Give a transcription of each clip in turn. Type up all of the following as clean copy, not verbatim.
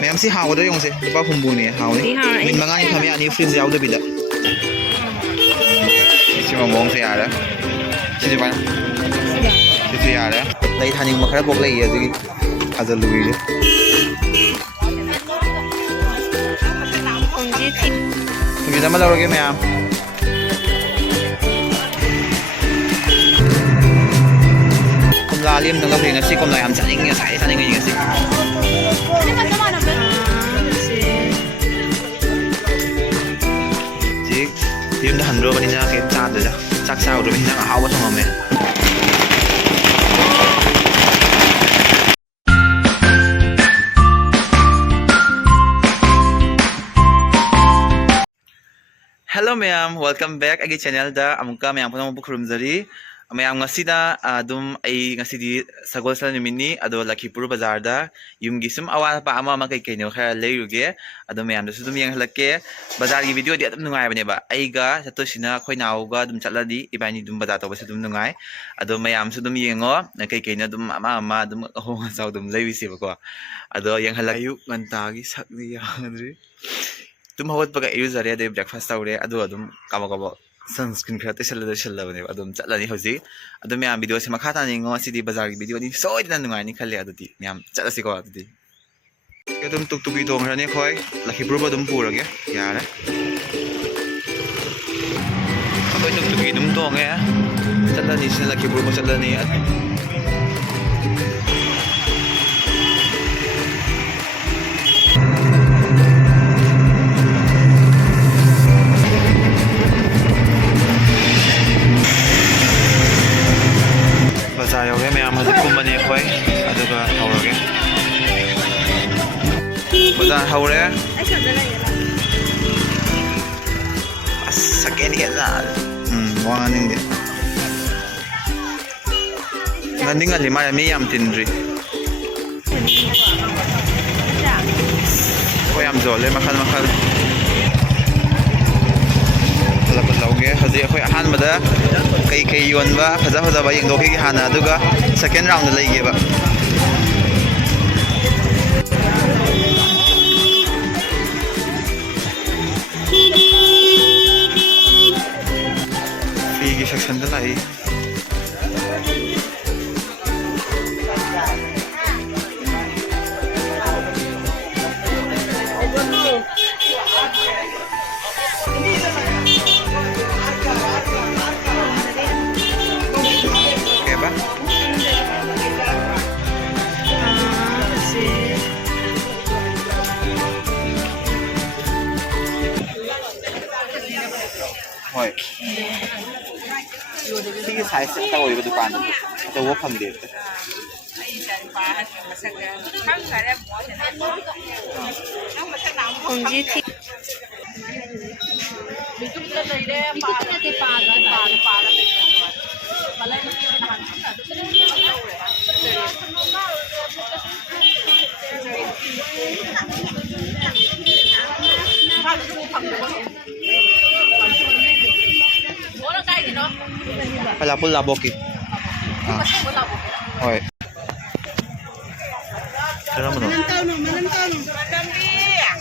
ꯃꯌꯥꯝ ꯁꯤ ꯍꯥꯎꯒꯗ꯭ꯔꯥ ꯌꯦꯡꯉꯨꯁꯦ ꯂꯨꯄꯥ ꯍꯨꯝꯐꯨꯅꯦ ꯍꯥꯎꯅꯤ ꯃꯤꯅꯤꯠ ꯃꯉꯥꯅꯤ ꯊꯝ ꯌꯥꯅꯤ ꯐ꯭ꯔꯤꯖ ꯌꯥꯎꯗꯕꯤꯗ ꯁꯤꯃ ꯃꯑꯣꯡꯁꯦ ꯌꯥꯔꯦ ꯁꯤꯁꯦ ꯚꯥꯏ ꯁꯤꯁꯨ ꯌꯥꯔꯦ ꯂꯩ ꯊꯥꯅꯤꯡꯕ ꯈꯔ ꯀꯣꯛ ꯂꯩꯌꯦ ꯑꯗꯨꯒꯤ ꯊꯥꯖꯤꯜꯂꯨꯏꯁꯦ ꯈꯣꯡꯖꯤꯠ ꯑꯃ ꯂꯧꯔꯒꯦ ꯃꯌꯥꯝ ꯀꯣꯝꯂꯥ ꯑꯃꯇꯪ ꯂꯧꯒꯦ ꯉꯁꯤ ꯀꯣꯝꯂꯥ ꯌꯥꯝ ꯆꯥꯅꯤꯡꯉꯤ ꯉꯁꯥꯏ ꯆꯥꯅꯤꯡꯉꯤ ꯉꯁꯤ ꯍꯧꯖꯤꯛ ꯌꯨꯝꯗ ꯍꯟꯗ꯭ꯔꯣꯕꯅꯤꯅ ꯀꯩꯝ ꯆꯥꯗ꯭ꯔꯦꯗ ꯆꯥꯛ ꯆꯥꯔꯨꯗ꯭ꯔꯕ ꯍꯤꯟꯖꯥꯡ ꯑꯍꯥꯎꯕ ꯊꯣꯡꯉꯝꯃꯦ Hello ma'am, welcome back again channel da amukka mayam puno khurumjari mayam ngasida adum ai ngasidi sagolsal numini ado Lakhipur bazar da yumgi sum awa pa ama kai kai no khara leiruge ado mayam da sudum yang halakke bazar gi video di adum nungai bane ba ai ga satosina khoi naw ga dum chatladi ibani dum bazar to ba sudum nungai ado mayam sudum yengo kai kai na dum ama dum hong saw dum leisi ba ko ado yang halak ayuk nganta gi sakni yangdri तुम हवत पका user है breakfast तौरे कब कब sunscreen खरा तैसलबने चलनी हजी मैं video से मखा तानिंगो सिदी बाजार की वीडियो नि सोइदना नुंगाइनी खल्ले मैं चलसीको तुक तुकी तोंग्रने खोय लखीपुर पूरगे यारे अखोय तुक तुकी तोंगे चलनी सिना लखीपुर चलनी बाजार यौगे मैम हजब कुमने खोय अदुगा हौरगे बाजार हौरे सकेंड हेना वानिंग नंदिंग ali mara mi yam tinri ko yam zole makhal लौगे हजे अखोय अहानबदा कई कई योनबा फजा फजाबा यंगदोके हाना अदुगा सेकेंड राउंड लेगेबा फीगी सेक्शन दा लाई होय सिगी साइज ता ओइबा दुकान तो वो फंदे ꯈꯣꯡꯖꯤ ꯊꯤ Palapul laboki. Hoy. Tara mo no.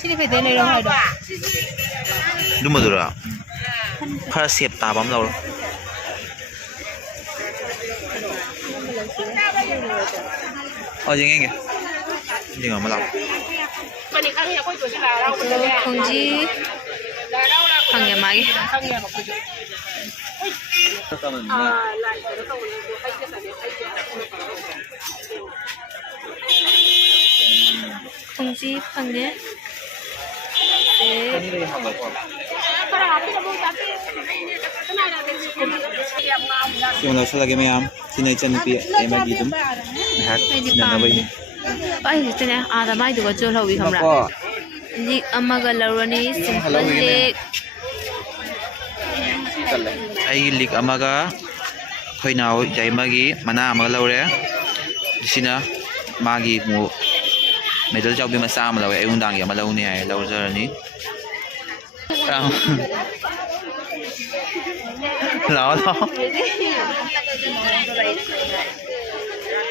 Sini pwede na yung hado. Dumadura. Para siap tabam law. Oh, jengenge. Jenga malaw. ꯈꯣꯡꯖꯤ ꯈꯪꯉꯦ ꯃꯥꯒꯤ ꯈꯣꯡꯖꯤ ꯐꯪꯉꯦ Yung lagi mayam sinay chan pi emagi dum hak nanabai ai tene ada mai du jol hobi khamra lik amaga lawrani simple lik ai lik amaga khoinau jaimagi mana amaga lawre sina magi mu medal jawbi masa ama lawe ay undang ya malaw ni ay lawjarani lao lao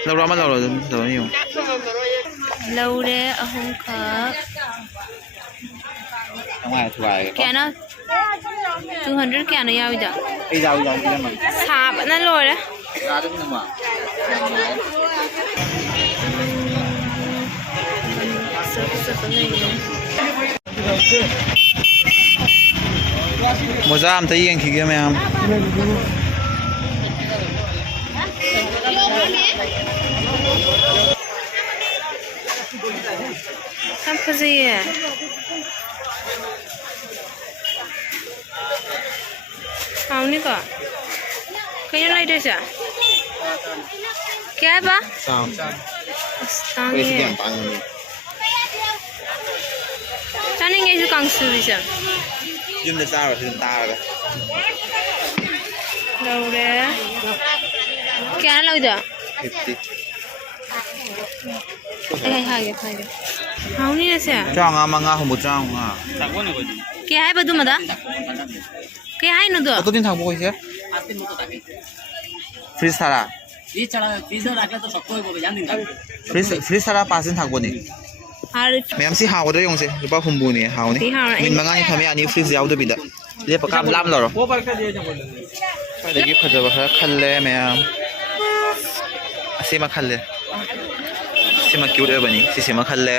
lâu lắm lâu rồi rồi nhiều ꯂꯧꯔꯦ ꯑꯍꯨꯝ ꯈꯛ ꯅꯨꯡꯉꯥꯏ ꯊꯨꯒꯥꯏ ꯀꯌꯥꯅ 200 ꯀꯌꯥꯅ ꯌꯥꯎꯏꯗ ꯑꯩ ꯌꯥꯎ ꯄꯤꯔꯝꯃ ꯁꯥꯕꯅ ꯂꯣꯏꯔꯦ ꯌꯥꯗꯕꯅꯤꯅ ꯃꯣꯖꯥ ꯑꯝꯇ ꯌꯦꯡꯈꯤꯒꯦ ꯃꯌꯥꯝ ꯌꯥꯝ ꯐꯖꯩꯌꯦ ꯍꯥꯎꯅꯤꯀꯣ ꯀꯩꯅꯣ ꯂꯩꯗꯣꯏꯁꯦ ꯀꯌꯥ ꯍꯥꯏꯕ ꯑꯁ ꯇꯥꯡꯉꯦ ꯆꯥꯅꯤꯡꯉꯦ ꯑꯩꯁꯨ ꯀꯥꯡꯁꯨꯕꯤꯁꯦ ꯌꯨꯝꯗ ꯆꯥꯔꯨꯔꯁꯤ ꯑꯗꯨꯝ ꯇꯥꯔꯒ ꯂꯧꯔꯦ ꯀꯌꯥꯅ ꯂꯧꯗꯣ 50 ꯑꯩ ꯍꯥꯏꯒꯦ ꯍꯥꯎꯅꯤꯅꯦ ꯁꯦ ꯆꯥꯝꯃꯉꯥ ꯃꯉꯥ ꯍꯨꯝꯐꯨ ꯆꯥꯝꯃꯉꯥ ꯀꯌꯥ ꯍꯥꯏꯕ ꯑꯗꯨꯃꯗ ꯀꯌꯥ ꯍꯥꯏꯅꯣꯗꯣ 어떤 탕 보고 있어요? 프리스타라 프리스타라 빠진 탕보니 ꯃꯌꯥꯝꯁꯤ ꯍꯥꯎꯒꯗ꯭ꯔꯥ ꯌꯦꯡꯉꯨꯁꯦ ꯂꯨꯄꯥ ꯍꯨꯝꯐꯨꯅꯤ ꯍꯥꯎꯅꯤ ꯃꯤꯅꯤꯠ 5ꯅꯤ ꯊꯝꯃꯦ ꯌꯥꯅꯤ ꯐ꯭ꯔꯤꯖ ꯌꯥꯎꯗꯕꯤꯗ ꯂꯦꯞꯄ ꯀꯥꯞ ꯂꯥꯞ ꯂꯧꯔꯣ ꯁ꯭ꯋꯥꯏꯗꯒꯤ ꯐꯖꯕ ꯈꯔ ꯈꯜꯂꯦ ꯃꯌꯥꯝ ꯑꯁꯤꯃ ꯈꯜꯂꯦ ꯁꯤꯃ ꯀ꯭ꯌꯨꯠ ꯑꯣꯏꯕꯅꯤ ꯁꯤꯁꯤꯃ ꯈꯜꯂꯦ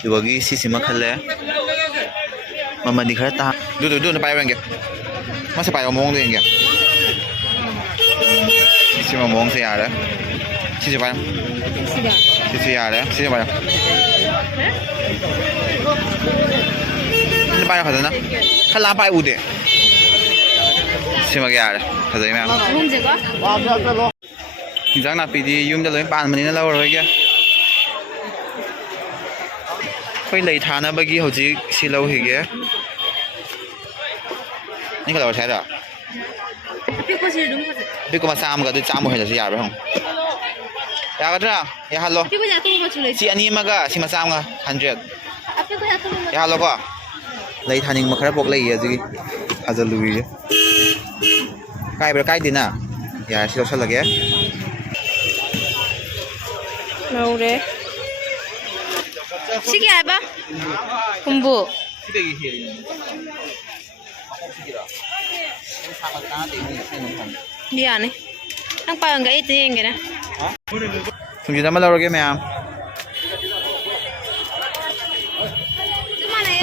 ꯑꯗꯨꯒꯤ ꯁꯤꯁꯤꯃ ꯈꯜꯂꯦ ꯃꯃꯟꯗꯤ ꯈꯔ ꯑꯗꯨꯅ ꯄꯥꯏꯕ ꯌꯦꯡꯒꯦ ꯃꯁꯤ ꯄꯥꯏꯕ ꯃꯑꯣꯡꯗꯣ ꯌꯦꯡꯒꯦ ꯁꯤꯁꯤꯃ ꯃꯑꯣꯡꯁꯦ ꯌꯥꯔꯦ ꯁꯤꯁꯨ ꯄꯥꯏꯌꯣ ꯁꯤꯁꯨ ꯌꯥꯔꯦ ꯁꯤꯁꯨ ꯄꯥꯏꯌꯣ ꯁꯤꯁꯨ ꯄꯥꯏꯌꯣ ꯐꯖꯅ ꯈꯔ ꯂꯥꯞ ꯄꯥꯏ ꯎꯗꯦ ꯁꯤꯃꯒ ꯌꯥꯔꯦ ꯐꯖꯩ ꯃꯌꯥꯝ ꯏꯟꯖꯥꯡ ꯅꯥꯄꯤꯗꯤ ꯌꯨꯝꯗ ꯂꯣꯏ ꯄꯥꯟꯕꯅꯤꯅ ꯂꯧꯔꯔꯣꯏꯒꯦ ꯑꯩꯈꯣꯏ ꯂꯩ ꯊꯥꯅꯕꯒꯤ ꯍꯧꯖꯤꯛ ꯁꯤ ꯂꯧꯈꯤꯒꯦ ꯅꯪ ꯀꯩꯗꯧꯔꯁꯦ ꯍꯥꯏꯔꯣ ꯑꯄꯤꯛꯄ ꯃꯆꯥ ꯑꯃꯒ ꯑꯗꯨ ꯆꯥꯝꯃ ꯑꯣꯏꯍꯜꯂꯁꯨ ꯌꯥꯔꯕ꯭ꯔꯥ ꯍꯪꯉꯨ ꯌꯥꯒꯗ꯭ꯔꯥ ꯌꯥꯍꯜꯂꯣ ꯁꯤ ꯑꯅꯤ ꯑꯃꯒ ꯁꯤ ꯃꯆꯥ ꯑꯃꯒ 100 ꯌꯥꯍꯜꯂꯣꯀꯣ ꯂꯩ ꯊꯥꯅꯤꯡꯕ ꯈꯔ ꯄꯣꯛꯂꯛꯏ ꯑꯗꯨꯒꯤ ꯊꯥꯖꯤꯜꯂꯨꯏꯌꯦ ꯀꯥꯏꯕ꯭ꯔꯥ ꯀꯥꯏꯗꯦꯅ ꯌꯥꯔꯦ ꯁꯤ ꯂꯧꯁꯜꯂꯒꯦ ꯂꯧꯔꯦ ꯁꯤ ꯀꯌꯥ ꯍꯥꯏꯕ ꯍꯨꯝꯐꯨ ꯌꯥꯅꯤ ꯅꯪ ꯄꯥꯡꯒ ꯑꯩ ꯌꯦꯡꯒꯦꯅꯦ ꯊꯨꯝꯖꯤꯠ ꯑꯃ ꯂꯧꯔꯒꯦ ꯃꯌꯥꯝ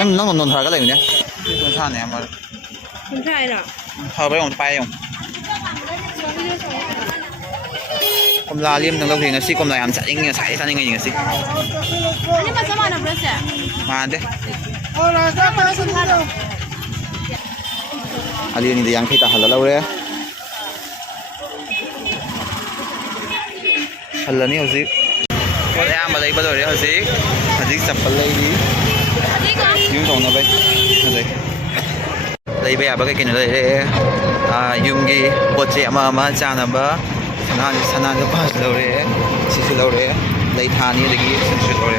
ꯅꯪ ꯅꯣꯟꯊꯔꯒ ꯂꯩꯕꯅꯦ ꯀꯨꯟꯊ꯭ꯔꯥꯅꯦ ꯑꯃ ꯀꯨꯟꯊ꯭ꯔꯥ ꯍꯥꯏꯔꯣ ꯐꯕ꯭ꯔꯥ ꯌꯦꯡꯉꯨ ꯄꯥꯏ ꯌꯦꯡꯉꯨ ꯀꯣꯝꯂꯥ ꯑꯃꯇꯪ ꯂꯧꯒꯦ ꯉꯁꯤ ꯀꯣꯝꯂꯥ ꯌꯥꯝ ꯆꯥꯅꯤꯡꯉꯤ ꯉꯁꯥꯏ ꯆꯥꯅꯤꯡꯉꯤ ꯉꯁꯤ ꯑꯅꯤꯃꯛ ꯆꯞ ꯃꯥꯟꯅꯕ꯭ꯔꯥ ꯁꯦ ꯃꯥꯟꯗꯦ ꯑꯂꯤ ꯑꯅꯤꯗ 50 ꯇꯥꯍꯜꯂ ꯂꯧꯔꯦ ꯍꯜꯂꯅꯤ ꯍꯧꯖꯤꯛ ꯄꯣꯠ ꯑꯌꯥꯝꯕ ꯂꯩꯕ ꯂꯣꯏꯔꯦ ꯍꯧꯖꯤꯛ ꯆꯄꯜ ꯂꯩꯔꯤ ꯌꯨꯝ ꯇꯧꯅꯕꯩ ꯐꯖꯩ ꯂꯩꯕ ꯌꯥꯕ ꯀꯩꯀꯩꯅꯣ ꯂꯩꯔꯦ ꯌꯨꯝꯒꯤ ꯄꯣꯠ ꯆꯩ ꯑꯃ ꯆꯥꯅꯕ ꯁꯅꯥ ꯂꯨꯄꯥꯁꯨ ꯂꯧꯔꯦ ꯁꯤꯁꯨ ꯂꯧꯔꯦ ꯂꯩ ꯊꯥꯅꯤ ꯑꯗꯒꯤ ꯁꯤꯁꯨ ꯂꯧꯔꯦ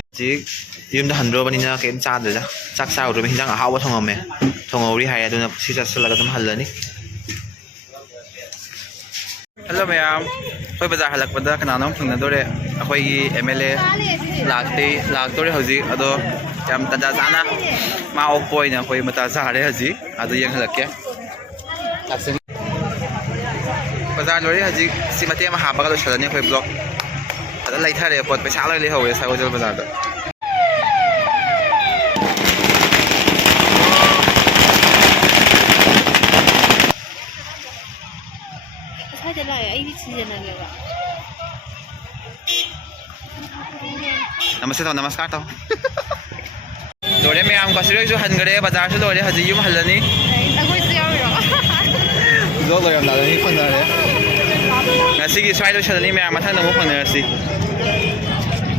ꯍꯧꯖꯤꯛ ꯌꯨꯝꯗ ꯍꯟꯗ꯭ꯔꯣꯕꯅꯤꯅ ꯀꯩꯝ ꯆꯥꯗ꯭ꯔꯦꯗ ꯆꯥꯛ ꯆꯥꯔꯨꯗ꯭ꯔꯕ ꯍꯤꯟꯖꯥꯡ ꯑꯍꯥꯎꯕ ꯊꯣꯡꯍꯧꯔꯤ ꯍꯥꯏ ꯑꯗꯨꯅ ꯁꯤ ꯆꯠꯁꯤꯜꯂꯒ ꯑꯗꯨꯝ ꯍꯜꯂꯅꯤ ꯍꯜꯂꯣ ꯃꯌꯥꯝ ꯑꯩꯈꯣꯏ ꯕꯖꯥꯔ ꯍꯜꯂꯛꯄꯗ ꯀꯅꯥꯅꯣꯝ ꯊꯦꯡꯅꯗꯣꯔꯦ ꯑꯩꯈꯣꯏꯒꯤ MLA ꯂꯥꯛꯇꯣꯔꯦ ꯍꯧꯖꯤꯛ ꯑꯗꯣ ꯌꯥꯝ ꯇꯟꯖꯥ ꯆꯥꯅ ꯃꯥ ꯑꯣꯛꯄ ꯑꯣꯏꯅ ꯑꯩꯈꯣꯏ ꯃꯇꯥ ꯆꯥꯔꯦ ꯍꯧꯖꯤꯛ ꯑꯗꯨ ꯌꯦꯡꯍꯜꯂꯛꯀꯦ ꯕꯖꯥꯔ ꯂꯣꯏꯔꯦ ꯍꯧꯖꯤꯛ ꯁꯤ ꯃꯇꯦꯛ ꯑꯃ ꯍꯥꯞꯄꯒ ꯂꯣꯏꯁꯤꯜꯂꯅꯤ ꯑꯩꯈꯣꯏ ꯕ꯭ꯂꯣꯛ ꯐꯖꯅ ꯂꯩꯊꯔꯦ ꯄꯣꯠ ꯄꯩꯁꯥ ꯂꯣꯏ ꯂꯩꯍꯧꯔꯦ ꯁꯒꯣꯜꯁꯦꯜ ꯕꯖꯥꯔꯗ ꯑꯁ꯭ꯋꯥꯏꯗ ꯂꯥꯛꯑꯦ ꯑꯩꯗꯤ ꯁꯤꯖꯤꯟꯅꯒꯦꯕ नमस्ते तो नमस्कार तो लोरे मैम कसिरोइसु हनगरे बाजार से लोरे हजी युम हल्लनी ꯑꯩꯈꯣꯏꯁꯨ ꯌꯥꯎꯔꯤꯔꯣ ꯖꯣ ꯂꯣꯏꯔꯝꯗꯥꯏꯗ ꯐꯪꯅꯔꯦ ꯉꯁꯤꯒꯤ ꯁ꯭ꯋꯥꯏꯗ ꯂꯣꯏꯁꯜꯂꯅꯤ ꯃꯌꯥꯝ ꯃꯊꯪꯗ ꯑꯃꯨꯛ ꯐꯪꯅꯔꯁꯤ